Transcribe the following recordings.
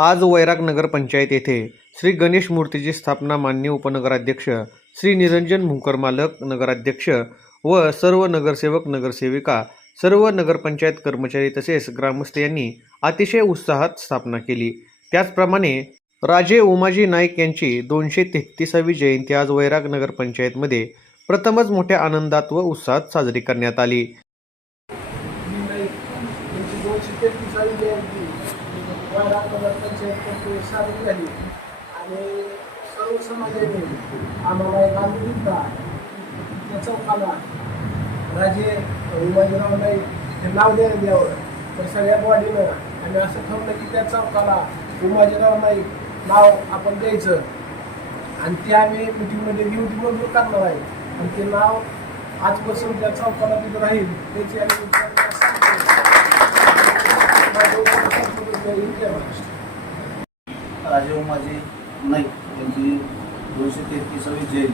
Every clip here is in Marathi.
आज वैराग नगरपंचायत येथे श्री गणेश मूर्तीची स्थापना मान्य उपनगराध्यक्ष श्री निरंजन भुंकर मालक नगराध्यक्ष व सर्व नगरसेवक नगरसेविका सर्व नगरपंचायत कर्मचारी तसेच ग्रामस्थ यांनी अतिशय उत्साहात स्थापना केली. त्याचप्रमाणे राजे उमाजी नाईक यांची दोनशे तेहतीसावी जयंती आज वैराग नगरपंचायतमध्ये प्रथमच मोठ्या आनंदात व उत्साहात साजरी करण्यात आली. त्यांची दोनशे तेहतीसावी जयंती झाली. आणि सर्व समाजाने आम्हाला एक आनंद त्या चौकाला राजे उमाजीराव नाईक हे नाव देण्यात द्यावं तर सगळ्या बॉडीनं आम्ही असं ठरवलं की त्या चौकाला उमाजीराव नाईक नाव आपण द्यायचं. आणि ते आम्ही मिटिंगमध्ये घेऊन मंजूर करणार आहे. आणि ते नाव आजपासून त्या चौकाला तिथं राहील त्याची आम्ही विचारणा करतो. म्हणजे राजे उमाजी नाईक यांची दोनशे तेहतीसावी जयंती.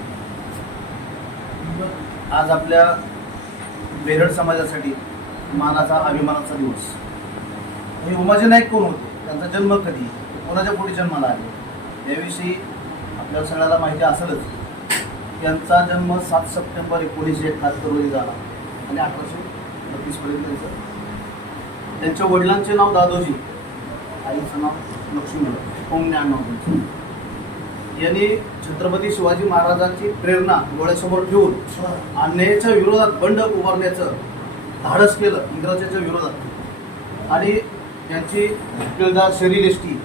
आज आपल्या बेरड समाजासाठी मानाचा अभिमानाचा दिवस. हे उमाजी नाईक कोण होते? त्यांचा जन्म कधी? कोणाच्या पोटी जन्माला आले? याविषयी आपल्या सगळ्याला माहिती असेलच. त्यांचा जन्म सात सप्टेंबर एकोणीसशे एकाहत्तर रोजी झाला. आणि अठराशे बत्तीसपर्यंत त्यांचं त्यांच्या वडिलांचे नाव दादोजी. आईचं नाव लक्ष्मी कोंगण्या नाव यांनी छत्रपती शिवाजी महाराजांची प्रेरणा डोळ्यासमोर ठेवून अन्यायाच्या विरोधात बंड उभारण्याचं धाडस केलं इंग्रजांच्या विरोधात. आणि त्यांची पिळदार शरीरयष्टी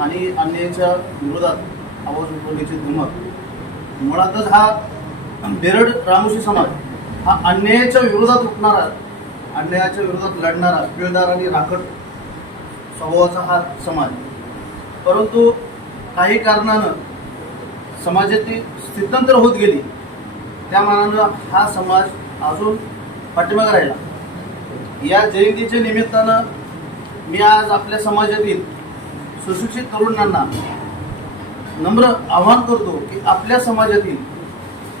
आणि अन्यायाच्या विरोधात आवाज उठवण्याची धमक. मुळातच हा बेरड रामोशी समाज हा अन्यायाच्या विरोधात उठणारा अन्यायाच्या विरोधात लढणारा पिळदार आणि राखट स्वभावाचा हा समाज. परंतु काही कारणानं समाजाची स्थित्यंतर होत गेली. त्या मानानं हा समाज अजून पाठिंबा राहिला. या जयंतीच्या निमित्तानं मी आज आपल्या समाजातील सुशिक्षित तरुणांना नम्र आवाहन करतो की आपल्या समाजातील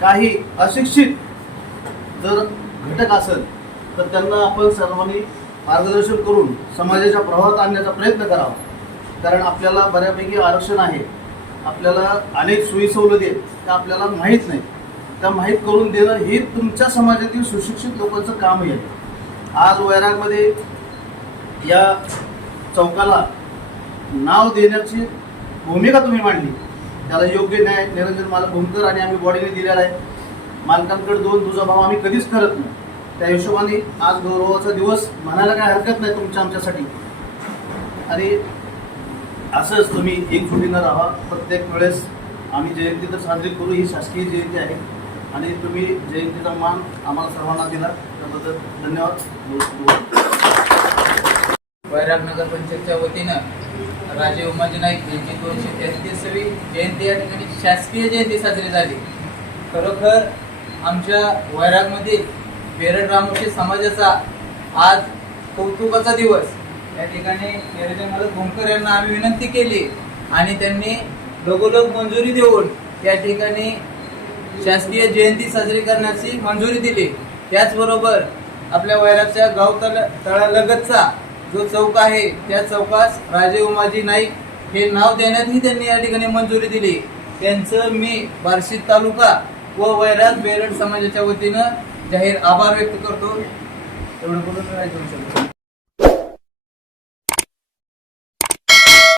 काही अशिक्षित जर घटक असेल तर त्यांना आपण सर्वांनी मार्गदर्शन करून समाजाच्या प्रवाहात आणण्याचा प्रयत्न करावा. कारण आपल्याला बऱ्यापैकी आरक्षण आहे. आपल्याला अनेक सोयी सवलती आहेत त्या आपल्याला माहीत नाही त्या माहीत करून देणं हे तुमच्या समाजातील सुशिक्षित लोकांचं कामही आहे. आज वैरागमध्ये या चौकाला नाव देण्याची भूमिका तुम्ही मांडली. त्याला योग्य न्याय निरंजन मला भूमकर आणि आम्ही बॉडीने दिलेला आहे. मालकांकडे दोन तुझा भाव आम्ही कधीच करत नाही. त्या हिशोबाने आज गौरवाचा दिवस म्हणायला काय हरकत नाही तुमच्या आमच्यासाठी. आणि असंच तुम्ही एकजुटीनं राहा. प्रत्येक वेळेस आम्ही जयंती तर साजरी करू ही शासकीय जयंती आहे. आणि तुम्ही जयंतीचा मान आम्हाला सर्वांना दिला. त्याबद्दल धन्यवाद. वैराग नगर पंचायतच्या वतीनं राजे उमाजी नाईक यांची दोनशे तेहतीसावी जयंती या ठिकाणी शासकीय जयंती साजरी झाली. खरोखर आमच्या वैरागमध्ये बेरड रामोशी समाजाचा आज कौतुकाचा दिवस. या ठिकाणी निरंजन मालक भोमकर यांना आम्ही विनंती केली आणि त्यांनी लगोलग मंजुरी देऊन या ठिकाणी शासकीय जयंती साजरी करण्याची मंजुरी दिली. त्याचबरोबर आपल्या वैराच्या गाव तळ तळालगतचा जो चौक आहे त्या चौकास राजे उमाजी नाईक हे नाव देण्यातही त्यांनी या ठिकाणी मंजुरी दिली. त्यांचं मी बार्शी तालुका व वैराज बेरड समाजाच्या वतीनं জাহির আবার একটি করতো এবার বলুন